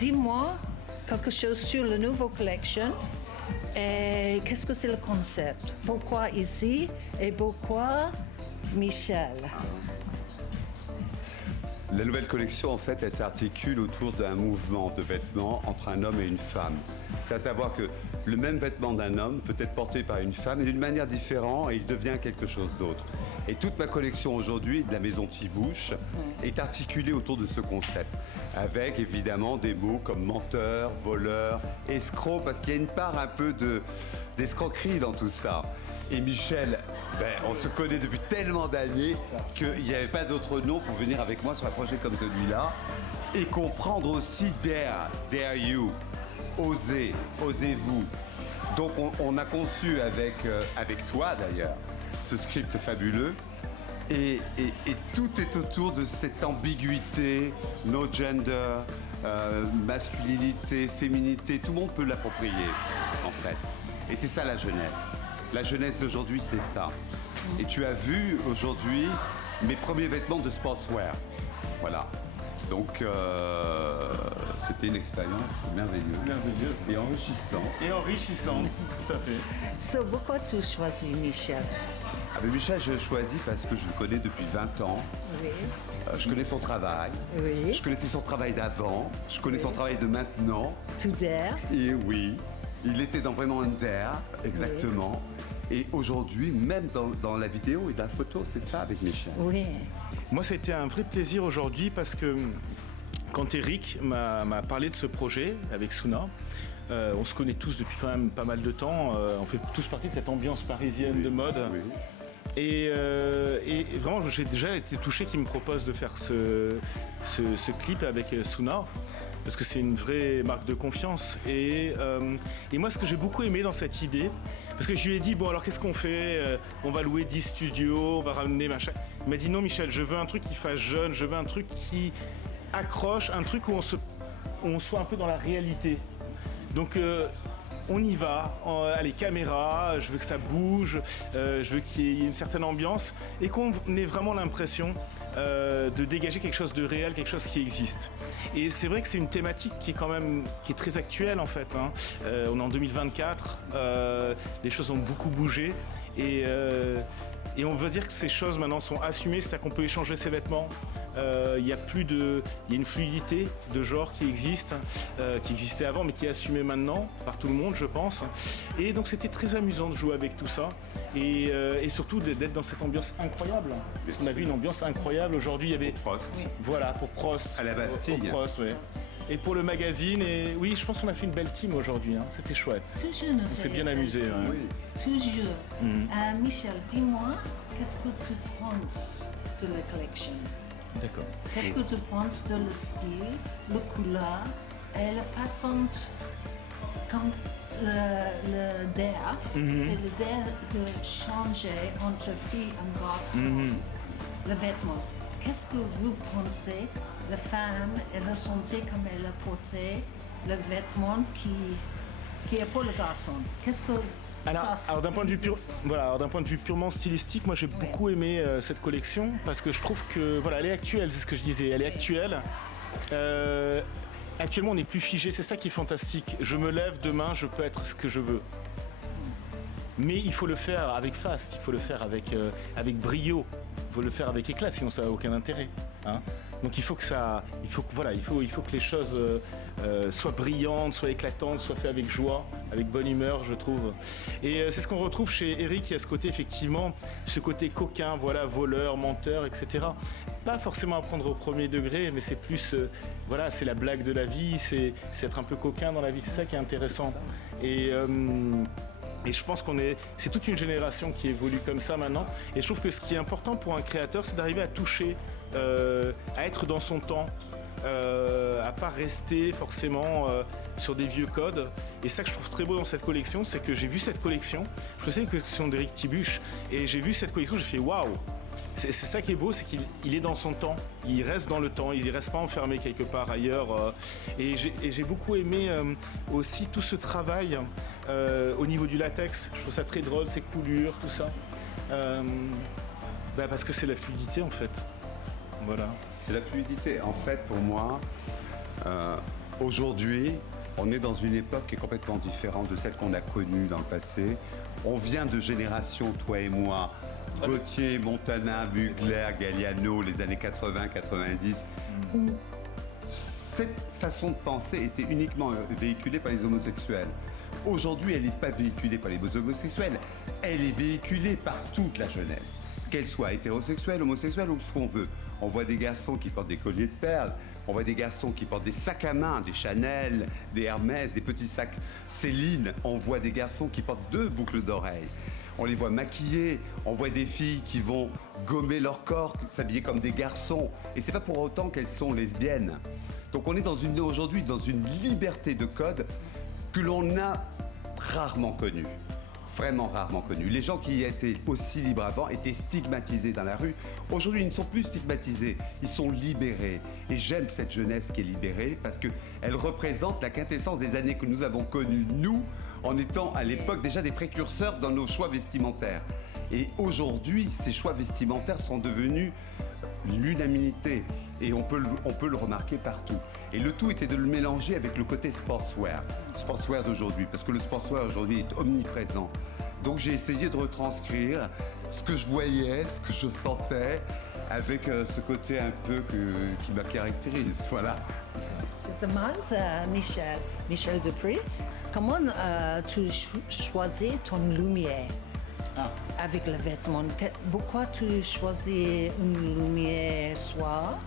dis-moi quelque chose sur la nouvelle collection. Et qu'est-ce que c'est le concept? Pourquoi ici et pourquoi Michel? La nouvelle collection, en fait, elle s'articule autour d'un mouvement de vêtements entre un homme et une femme. C'est à savoir que le même vêtement d'un homme peut être porté par une femme et d'une manière différente et il devient quelque chose d'autre. Et toute ma collection aujourd'hui de la maison Thibouche est articulée autour de ce concept, avec évidemment des mots comme menteur, voleur, escroc, parce qu'il y a une part un peu d'escroquerie dans tout ça. Et Michel, on se connaît depuis tellement d'années qu'il n'y avait pas d'autre nom pour venir avec moi sur un projet comme celui-là et comprendre aussi dare you, osez, osez-vous. Donc on a conçu avec toi d'ailleurs ce script fabuleux et tout est autour de cette ambiguïté, no gender, masculinité, féminité, tout le monde peut l'approprier en fait. Et c'est ça la jeunesse. La jeunesse d'aujourd'hui, c'est ça. Et tu as vu aujourd'hui mes premiers vêtements de sportswear. Voilà. Donc, c'était une expérience merveilleuse et enrichissante. Et enrichissante, tout à fait. So, pourquoi tu choisis Michel? Ah ben Michel, je le choisis parce que je le connais depuis 20 ans. Oui. Je connais son travail. Oui. Je connaissais son travail d'avant. Je connais son travail de maintenant. Tu dare? Et oui, il était vraiment un dare, exactement. Oui. Et aujourd'hui, même dans la vidéo et la photo, c'est ça avec Michel. Oui. Moi, ça a été un vrai plaisir aujourd'hui parce que quand Eric m'a parlé de ce projet avec Suna, on se connaît tous depuis quand même pas mal de temps. On fait tous partie de cette ambiance parisienne de mode. Oui. Et vraiment, j'ai déjà été touché qu'il me propose de faire ce clip avec Suna. Parce que c'est une vraie marque de confiance. Et moi, ce que j'ai beaucoup aimé dans cette idée, parce que je lui ai dit, bon, alors qu'est-ce qu'on fait? On va louer 10 studios, on va ramener machin. Il m'a dit, non, Michel, je veux un truc qui fasse jeune, je veux un truc qui accroche, un truc où on soit un peu dans la réalité. Donc, on y va, allez, caméra, je veux que ça bouge, je veux qu'il y ait une certaine ambiance et qu'on ait vraiment l'impression de dégager quelque chose de réel, quelque chose qui existe. Et c'est vrai que c'est une thématique qui est très actuelle en fait. Hein. On est en 2024, les choses ont beaucoup bougé et on veut dire que ces choses maintenant sont assumées, c'est-à-dire qu'on peut échanger ses vêtements. Il y a une fluidité de genre qui existe, qui existait avant mais qui est assumée maintenant par tout le monde, je pense. Et donc c'était très amusant de jouer avec tout ça et surtout d'être dans cette ambiance incroyable. Parce qu'on a vu une ambiance incroyable aujourd'hui. Il y avait pour Prost. Oui. Voilà, pour Prost. À la Bastille. Pour Prost, ouais. Et pour le magazine. Et oui, je pense qu'on a fait une belle team aujourd'hui. Hein. C'était chouette. On s'est bien amusé. Hein. Oui. Toujours. Michel, dis-moi, qu'est-ce que tu penses de la collection? D'accord. Qu'est-ce que tu penses de le style, la couleur et la façon comme le dare, c'est le dare de changer entre fille et garçon, le vêtement. Qu'est-ce que vous pensez, la femme, elle a senti comme elle a porté le vêtement qui est pour le garçon? Qu'est-ce que alors d'un point de vue purement stylistique, moi j'ai beaucoup aimé cette collection parce que je trouve que voilà, elle est actuelle, c'est ce que je disais, elle est actuelle. Actuellement, on n'est plus figé, c'est ça qui est fantastique. Je me lève demain, je peux être ce que je veux. Mais il faut le faire avec faste, il faut le faire avec brio, il faut le faire avec éclat, sinon ça n'a aucun intérêt. Hein. Donc il faut que les choses soient brillantes, soient éclatantes, soient faites avec joie, avec bonne humeur, je trouve. Et c'est ce qu'on retrouve chez Eric, il y a ce côté effectivement, ce côté coquin, voilà, voleur, menteur, etc. Pas forcément à prendre au premier degré, mais c'est plus, c'est la blague de la vie, c'est être un peu coquin dans la vie, c'est ça qui est intéressant. Et je pense c'est toute une génération qui évolue comme ça maintenant. Et je trouve que ce qui est important pour un créateur, c'est d'arriver à toucher, à être dans son temps, à pas rester forcément sur des vieux codes. Et ça que je trouve très beau dans cette collection, c'est que j'ai vu cette collection, je faisais une collection d'Eric Thibouche, et j'ai vu cette collection, j'ai fait waouh! C'est ça qui est beau, c'est qu'il est dans son temps, il reste dans le temps, il ne reste pas enfermé quelque part ailleurs. Et j'ai beaucoup aimé aussi tout ce travail au niveau du latex. Je trouve ça très drôle, ces coulures, tout ça. Parce que c'est la fluidité en fait. Voilà. C'est la fluidité. En fait, pour moi, Aujourd'hui, on est dans une époque qui est complètement différente de celle qu'on a connue dans le passé. On vient de générations, toi et moi, Gauthier, Montana, Mugler, Galliano, les années 80-90, où cette façon de penser était uniquement véhiculée par les homosexuels. Aujourd'hui, elle n'est pas véhiculée par les homosexuels, elle est véhiculée par toute la jeunesse, qu'elle soit hétérosexuelle, homosexuelle ou ce qu'on veut. On voit des garçons qui portent des colliers de perles, on voit des garçons qui portent des sacs à main, des Chanel, des Hermès, des petits sacs Céline. On voit des garçons qui portent 2 boucles d'oreilles. On les voit maquillés, on voit des filles qui vont gommer leur corps, s'habiller comme des garçons. Et c'est pas pour autant qu'elles sont lesbiennes. Donc on est aujourd'hui dans une liberté de code que l'on a rarement connue. Vraiment rarement connue. Les gens qui étaient aussi libres avant étaient stigmatisés dans la rue. Aujourd'hui, ils ne sont plus stigmatisés, ils sont libérés. Et j'aime cette jeunesse qui est libérée parce qu'elle représente la quintessence des années que nous avons connues, nous, en étant à l'époque déjà des précurseurs dans nos choix vestimentaires. Et aujourd'hui, ces choix vestimentaires sont devenus l'unanimité et on peut le remarquer partout. Et le tout était de le mélanger avec le côté sportswear d'aujourd'hui, parce que le sportswear aujourd'hui est omniprésent. Donc j'ai essayé de retranscrire ce que je voyais, ce que je sentais, avec ce côté un peu qui me caractérise. Voilà. Je demande à Michel Dupré, comment tu choisis ton lumière avec le vêtement? Pourquoi tu choisis une lumière soir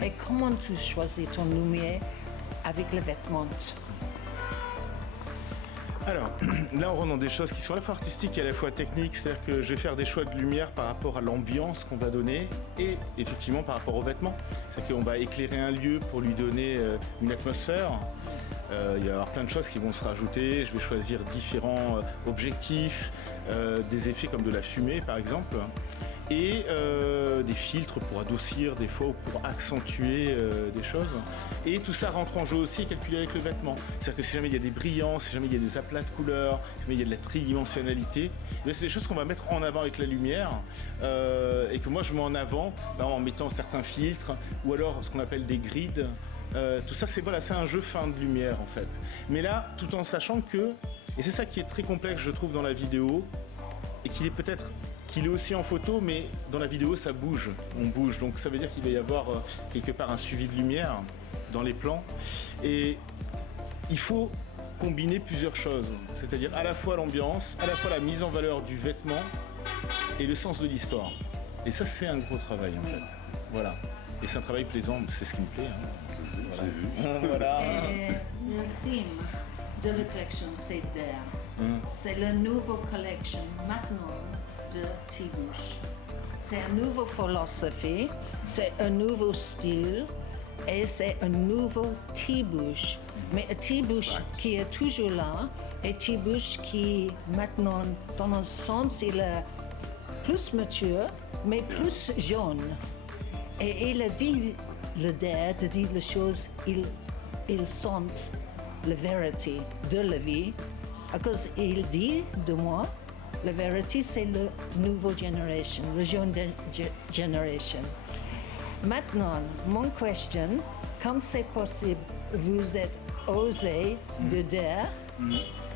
et comment tu choisis ton lumière avec le vêtement? Alors, là, on rentre dans des choses qui sont à la fois artistiques et à la fois techniques. C'est-à-dire que je vais faire des choix de lumière par rapport à l'ambiance qu'on va donner et effectivement par rapport aux vêtements. C'est-à-dire qu'on va éclairer un lieu pour lui donner une atmosphère. Il va y avoir plein de choses qui vont se rajouter. Je vais choisir différents objectifs, des effets comme de la fumée, par exemple, et des filtres pour adoucir des fois ou pour accentuer des choses. Et tout ça rentre en jeu aussi calculé avec le vêtement. C'est-à-dire que si jamais il y a des brillants, si jamais il y a des aplats de couleurs, si jamais il y a de la tridimensionnalité, c'est des choses qu'on va mettre en avant avec la lumière et que moi je mets en avant en mettant certains filtres ou alors ce qu'on appelle des grids. Tout ça, c'est un jeu fin de lumière en fait. Mais là, tout en sachant que, et c'est ça qui est très complexe, je trouve, dans la vidéo, et qu'il est aussi en photo, mais dans la vidéo, ça bouge, on bouge. Donc ça veut dire qu'il va y avoir quelque part un suivi de lumière dans les plans. Et il faut combiner plusieurs choses, c'est-à-dire à la fois l'ambiance, à la fois la mise en valeur du vêtement et le sens de l'histoire. Et ça, c'est un gros travail en fait. Voilà. Et c'est un travail plaisant, c'est ce qui me plaît. J'ai vu. Voilà. Et le thème de la collection, c'est d'air. C'est la nouvelle collection maintenant de T-Bouche. C'est une nouvelle philosophie, c'est un nouveau style et c'est un nouveau T-Bouche. Mais un T-Bouche qui est toujours là et T-Bouche qui maintenant, dans un sens, il est plus mature, mais plus jaune. Et il a dit le dare de dire les choses, ils sentent la vérité de la vie. À cause il dit de moi, la vérité c'est la nouvelle génération, la jeune génération. Maintenant, mon question, comme c'est possible, vous êtes osé de dare,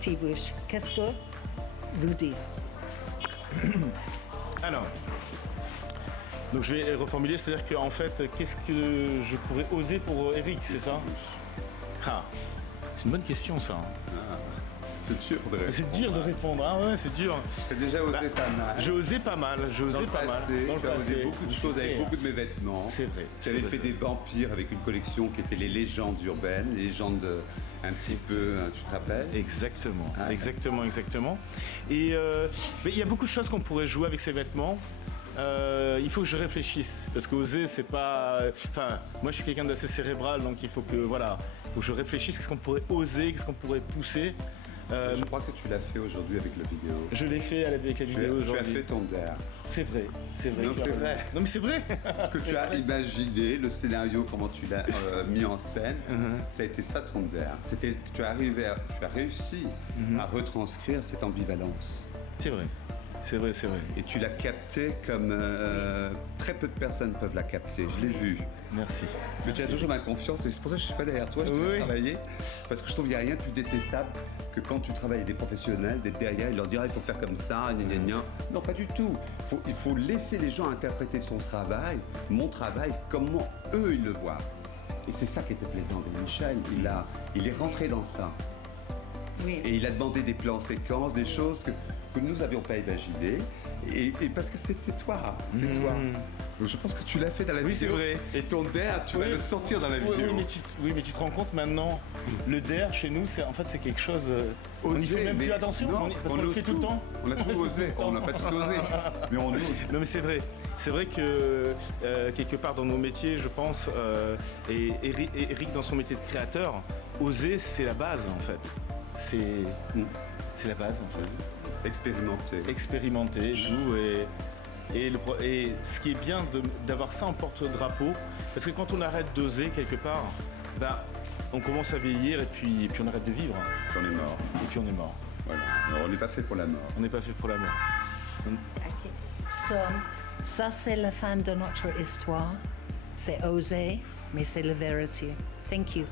T-Bouche, qu'est-ce que vous dites? Alors, donc je vais reformuler, c'est-à-dire qu'en fait, qu'est-ce que je pourrais oser pour Eric, c'est ça? C'est une bonne question ça. C'est dur de répondre. C'est dur de répondre, c'est dur. T'as déjà osé pas mal. J'ai osé pas mal, Dans le passé, tu as osé beaucoup de choses avec beaucoup de mes vêtements. C'est vrai. Tu avais fait des vampires avec une collection qui était les légendes urbaines, les légendes un petit peu, tu te rappelles? Exactement, exactement. Et il y a beaucoup de choses qu'on pourrait jouer avec ces vêtements. Il faut que je réfléchisse parce qu'oser c'est pas. Enfin, moi je suis quelqu'un d'assez cérébral donc il faut que je réfléchisse. Qu'est-ce qu'on pourrait oser, qu'est-ce qu'on pourrait pousser. Je crois que tu l'as fait aujourd'hui avec la vidéo. Je l'ai fait avec la vidéo aujourd'hui. Tu as fait ton dare. C'est vrai. Non, c'est vrai. Non mais c'est vrai. Ce que tu as imaginé, le scénario, comment tu l'as mis en scène, ça a été ça ton dare. C'était que tu as réussi à retranscrire cette ambivalence. C'est vrai. C'est vrai, c'est vrai. Et tu l'as capté comme très peu de personnes peuvent la capter. Je l'ai vu. Merci. Mais tu as toujours ma confiance et c'est pour ça que je suis pas derrière toi, je te Oui. travailler. Parce que je trouve qu'il n'y a rien de plus détestable que quand tu travailles avec des professionnels, d'être derrière et leur dire ah, il faut faire comme ça, gna gna gna. Non, pas du tout. Il faut laisser les gens interpréter son travail, mon travail, comment eux ils le voient. Et c'est ça qui était plaisant avec Michel. Il est rentré dans ça. Oui. Et il a demandé des plans séquences, des choses que nous n'avions pas imaginées. Et parce que c'était toi, c'est toi. Donc je pense que tu l'as fait dans la vidéo. c'est vrai. Et ton DER, tu vas le sortir dans la vidéo. Mais tu te rends compte maintenant, le DER chez nous, c'est quelque chose. On n'y Osé, fait même plus mais attention, non, parce qu'on le ose fait tout le temps. On a tout osé. On n'a pas tout osé, mais on ose. Non mais c'est vrai. C'est vrai que quelque part dans nos métiers, je pense, et Eric dans son métier de créateur, oser c'est la base en fait. C'est la base en fait. Expérimenter, tout et ce qui est bien d'avoir ça en porte-drapeau, parce que quand on arrête d'oser quelque part, ben, on commence à vieillir et puis on arrête de vivre. On est mort. Et puis on est mort. Voilà. Alors, on n'est pas fait pour la mort. On n'est pas fait pour la mort. Ok. Ça, c'est la fin de notre histoire. C'est osé, mais c'est la vérité. Thank you.